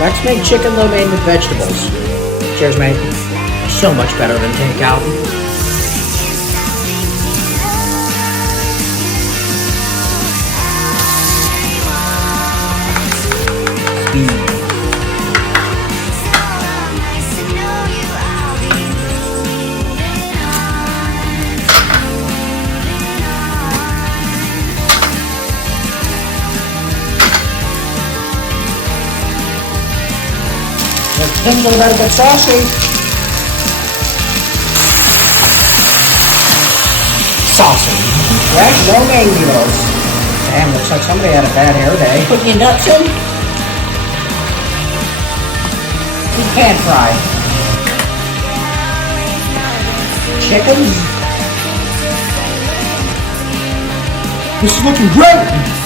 Let's make chicken lo mein with vegetables. Cheers, mate. So much better than takeout. Things are about to get saucy. Saucy. Fresh lo mein noodles. Damn, looks like somebody had a bad hair day. Put your nuts in. Pan fry. Chickens. This is looking great.